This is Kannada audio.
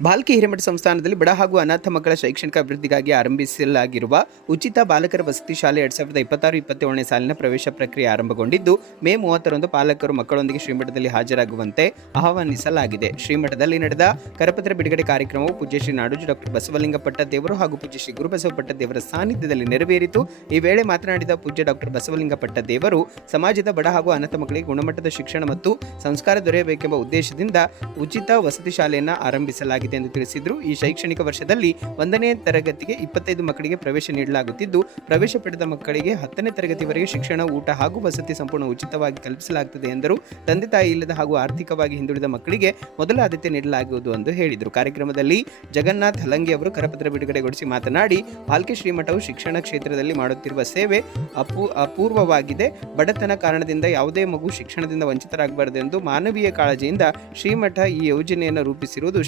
ಬಾಲ್ಕಿ ಹಿರೇಮಠ ಸಂಸ್ಥಾನದಲ್ಲಿ ಬಡ ಹಾಗೂ ಅನಾಥ ಮಕ್ಕಳ ಶೈಕ್ಷಣಿಕ ಅಭಿವೃದ್ಧಿಗಾಗಿ ಆರಂಭಿಸಲಾಗಿರುವ ಉಚಿತ ಬಾಲಕರ ವಸತಿ ಶಾಲೆ 2026-27ನೇ ಸಾಲಿನ ಪ್ರವೇಶ ಪ್ರಕ್ರಿಯೆ ಆರಂಭಗೊಂಡಿದ್ದು ಮೇ 30ರಂದು ಪಾಲಕರು ಮಕ್ಕಳೊಂದಿಗೆ ಶ್ರೀಮಠದಲ್ಲಿ ಹಾಜರಾಗುವಂತೆ ಆಹ್ವಾನಿಸಲಾಗಿದೆ. ಶ್ರೀಮಠದಲ್ಲಿ ನಡೆದ ಕರಪತ್ರ ಬಿಡುಗಡೆ ಕಾರ್ಯಕ್ರಮವು ಪೂಜ್ಯ ಶ್ರೀ ನಾಡೋಜ ಡಾಕ್ಟರ್ ಬಸವಲಿಂಗ ಪಟ್ಟದೇವರು ಹಾಗೂ ಪೂಜ್ಯ ಶ್ರೀ ಗುರುಬಸವ ಪಟ್ಟದೇವರ ಸಾನ್ನಿಧ್ಯದಲ್ಲಿ ನೆರವೇರಿತು. ಈ ವೇಳೆ ಮಾತನಾಡಿದ ಪೂಜ್ಯ ಡಾಕ್ಟರ್ ಬಸವಲಿಂಗ ಪಟ್ಟದೇವರು ಸಮಾಜದ ಬಡ ಹಾಗೂ ಅನಾಥ ಮಕ್ಕಳಿಗೆ ಗುಣಮಟ್ಟದ ಶಿಕ್ಷಣ ಮತ್ತು ಸಂಸ್ಕಾರ ದೊರೆಯಬೇಕೆಂಬ ಉದ್ದೇಶದಿಂದ ಉಚಿತ ವಸತಿ ಶಾಲೆಯನ್ನು ಆರಂಭಿಸಲಾಗಿದೆ ಎಂದು ತಿಳಿಸಿದರು. ಈ ಶೈಕ್ಷಣಿಕ ವರ್ಷದಲ್ಲಿ 1ನೇ ತರಗತಿಗೆ 25 ಮಕ್ಕಳಿಗೆ ಪ್ರವೇಶ ನೀಡಲಾಗುತ್ತಿದ್ದು, ಪ್ರವೇಶ ಪಡೆದ ಮಕ್ಕಳಿಗೆ 10ನೇ ತರಗತಿವರೆಗೆ ಶಿಕ್ಷಣ, ಊಟ ಹಾಗೂ ವಸತಿ ಸಂಪೂರ್ಣ ಉಚಿತವಾಗಿ ಕಲ್ಪಿಸಲಾಗುತ್ತದೆ ಎಂದರು. ತಂದೆ ತಾಯಿ ಇಲ್ಲದ ಹಾಗೂ ಆರ್ಥಿಕವಾಗಿ ಹಿಂದುಳಿದ ಮಕ್ಕಳಿಗೆ ಮೊದಲ ಆದ್ಯತೆ ನೀಡಲಾಗುವುದು ಎಂದು ಹೇಳಿದರು. ಕಾರ್ಯಕ್ರಮದಲ್ಲಿ ಜಗನ್ನಾಥ್ ಹಲಂಗಿ ಅವರು ಕರಪತ್ರ ಬಿಡುಗಡೆಗೊಳಿಸಿ ಮಾತನಾಡಿ, ಬಾಲ್ಕಿ ಶ್ರೀಮಠವು ಶಿಕ್ಷಣ ಕ್ಷೇತ್ರದಲ್ಲಿ ಮಾಡುತ್ತಿರುವ ಸೇವೆ ಅಪೂರ್ವವಾಗಿದೆ. ಬಡತನ ಕಾರಣದಿಂದ ಯಾವುದೇ ಮಗು ಶಿಕ್ಷಣದಿಂದ ವಂಚಿತರಾಗಬಾರದೆಂದು ಮಾನವೀಯ ಕಾಳಜಿಯಿಂದ ಶ್ರೀಮಠ ಈ ಯೋಜನೆಯನ್ನು ರೂಪಿಸಿರುವುದು